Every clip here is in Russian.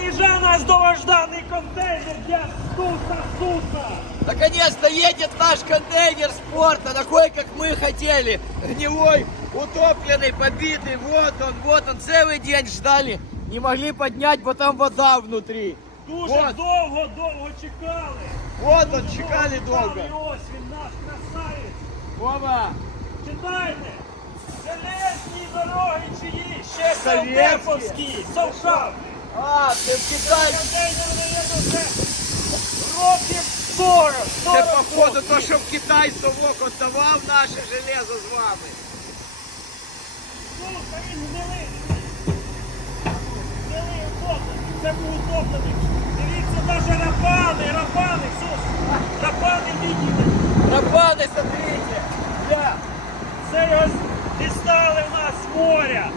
Заїжджає наш довожданий контейнер для суса, суса. Наконец-то едет наш контейнер спорта, такой, как мы хотели. Гнилой, утопленный, побитый. Вот он, вот он. Целый день ждали. Не могли поднять, потому там вода внутри. Дуже Вот. довго, довго чекали. Вот он, чекали долго. І ось він наш красавець. Вова, Читайте. Железні дороги чиї, ще Совєтські. Савдеповські, Совшав. А, це в Китаї. Років 40. 40 Це походу то, що в Китай совок отдавав наше железо з вами. Слухай, ну, він Це був утоплений. Дивіться, навіть рапани, рапани, Сус. Рапани виділи. Рапани, смотрите. Це його дістали в нас з моря.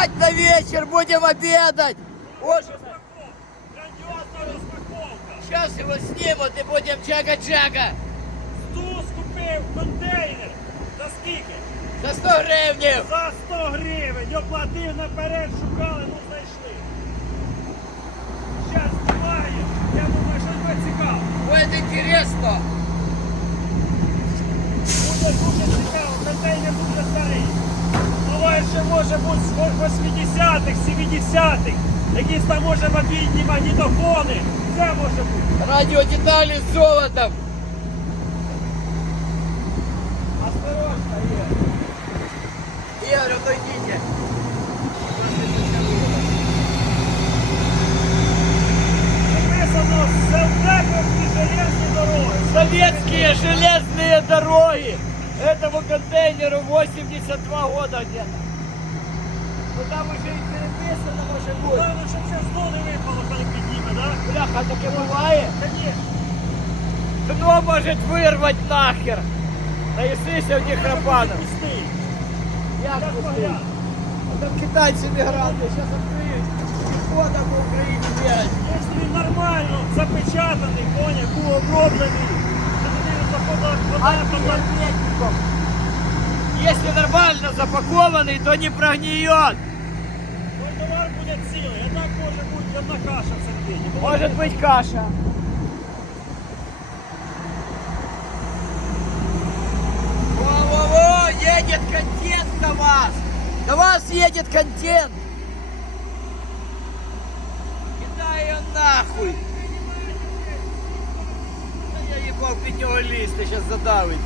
насобирать на вечер, будем обедать. Вот розпаковка. Грандіозна розпаковка. Сейчас его снимут и будем джага-джага. Стус купив контейнер. За скільки? За 100 гривнів. За 100 гривень. Оплатив наперед, шукали, Буває, що може бути з 80-х, 70-х. Якісь там може мобільні магнітофони. Це може бути. Радиодетали с золотом. Осторожно, Игорь. Игорь, отойдите. Написано Селдеповські железні дороги. Советские железные дороги. Этому контейнеру 82 года где-то. Ну там уже и переписано может быть. Главное, щоб це з не випало, коли підніме, так? Бляха, таке буває. Конечно. Дно может вырвать нахер. Да и сыся в них рабанов. Пустий. Як Зараз пустий? поглянемо. А Там китайцы мигранты сейчас открыют. Пешехода по Украине бегать. Якщо він нормально запечатаний, коня, був оброблений, то туди заходила вода, вода. Антигерметиком. Если нормально запакованный, то не прогниет. Той товар буде цілий, а так може бути одна каша всередині. Может быть каша. Во-во-во, едет контент до вас. До вас едет контент. Кидай ее нахуй. Да я ебал під нього лізти, сейчас задавить.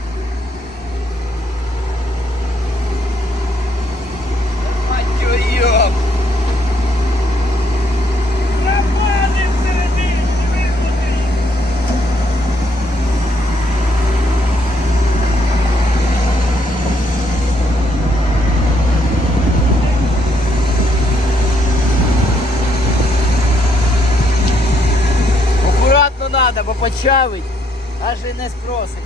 почавить, аж і не спросить.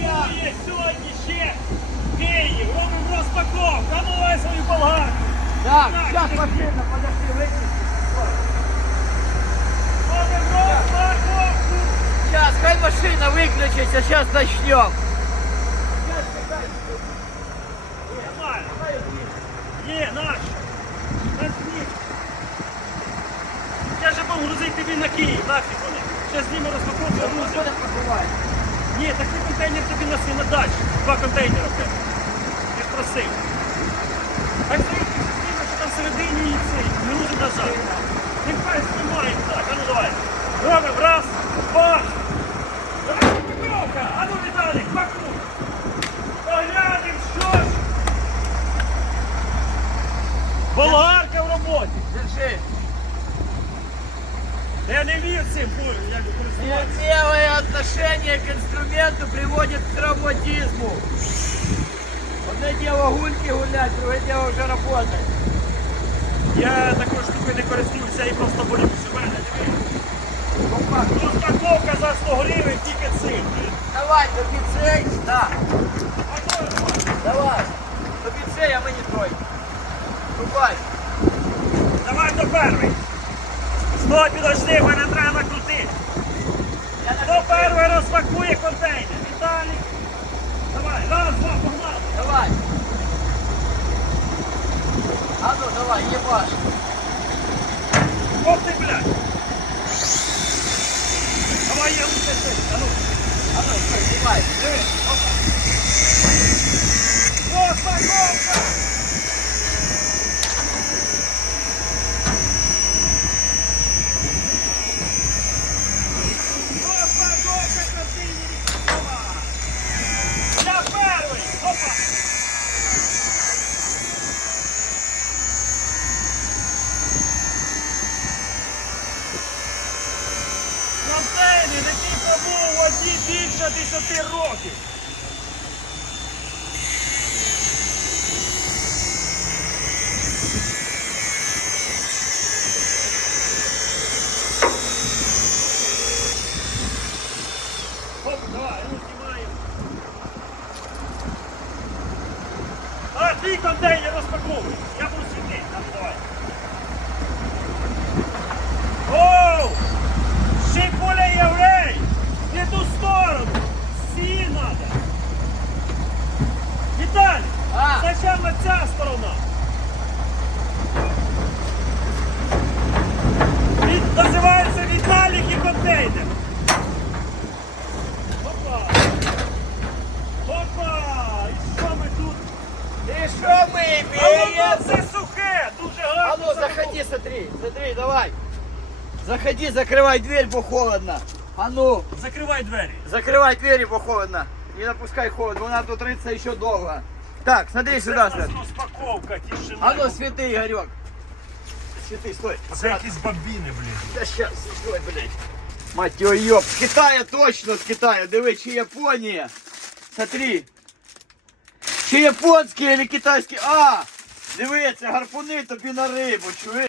Віталіка прямує сьогодні ще в Київ. Робимо розпаковку. А ну дай свою болгарку. Так, Так, сейчас держи. машина, подожди, выключи. Робимо розпаковку. Сейчас, хай машина выключится, сейчас начнем. Нормально. Є, наш. Розмір. Я же був грузити тобі на Київ, нафіг вони. Ще зніме розпаковку, грузимо. винесли на дачу. Два контейнера в тебе. Я ж просив. Так стоїть постійно, що там середині і цей, грузи назад. Він перець так, а ну давай. Робимо раз, два. отношение к инструменту приводит к травматизму. Одно дело гульки гулять, другое дело уже работать. Я такою штукою не користуюся і просто борюся. У мене диви. Опа. Розпаковка за 100 гривень тільки цим. Давай, тобі цей. Да. А то Давай. Тобі цей, а мені той. Ступай. Давай до перший. Стой, підожди, мене треба накрутити. Я Хто на перший розпакує контейнер? Віталій. Давай, раз, два, погнали. Давай. А ну, давай, ебаш. Ох ти, блядь. Давай я лучше цей. А ну. А ну, стой, снимай. Диви. Опа. Розпаковка. Розпаковка Контейнер, який пробув у воді більше 10 років. А. Спочатку ця сторона! Від, називається Віталік і контейнер! Опа! Опа! І що ми тут? И что мы А воно имеем? все сухе! Дуже А гарно! ну, запаковано. заходи, смотри, смотри, давай. Заходи, закрывай дверь, бо холодно. А ну, Закривай двері! закрывай двери, бо холодно. Не допускай холод, бо надо тут рыться еще долго. Так, смотри Це сюда, у нас Свет. розпаковка, тишина. А ну, светы, Игорек. Светы, стой. Це якісь бабіни, блін. Да сейчас, стой, блядь. Мать его, ёб. С Китая точно, с Китая. Диви, чи Япония. Смотри. Чи японські или китайські? А! Диви, це гарпуни тобі на рибу, чуєш?